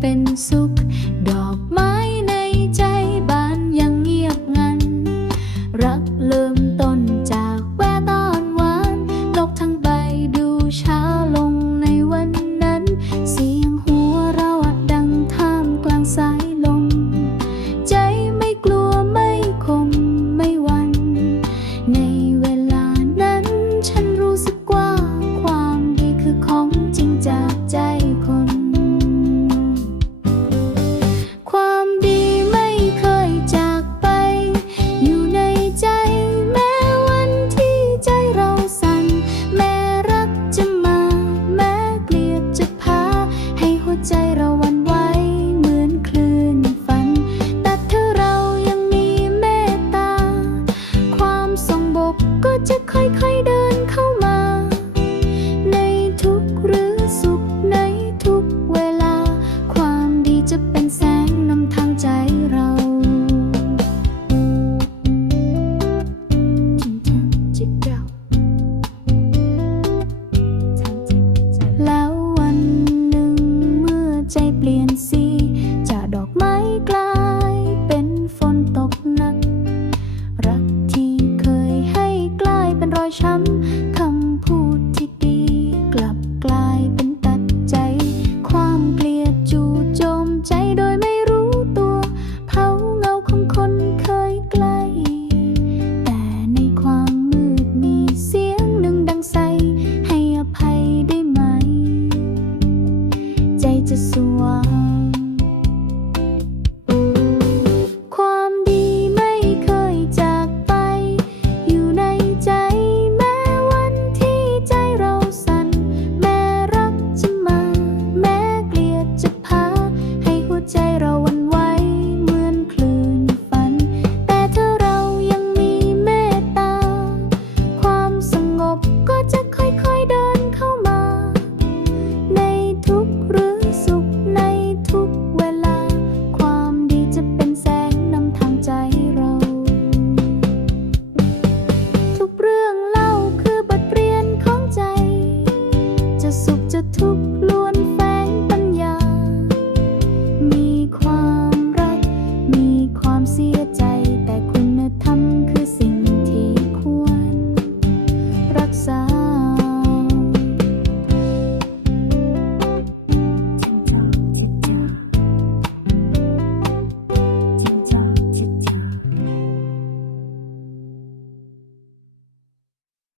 เป็นสุข จะเป็นแส 告诉我。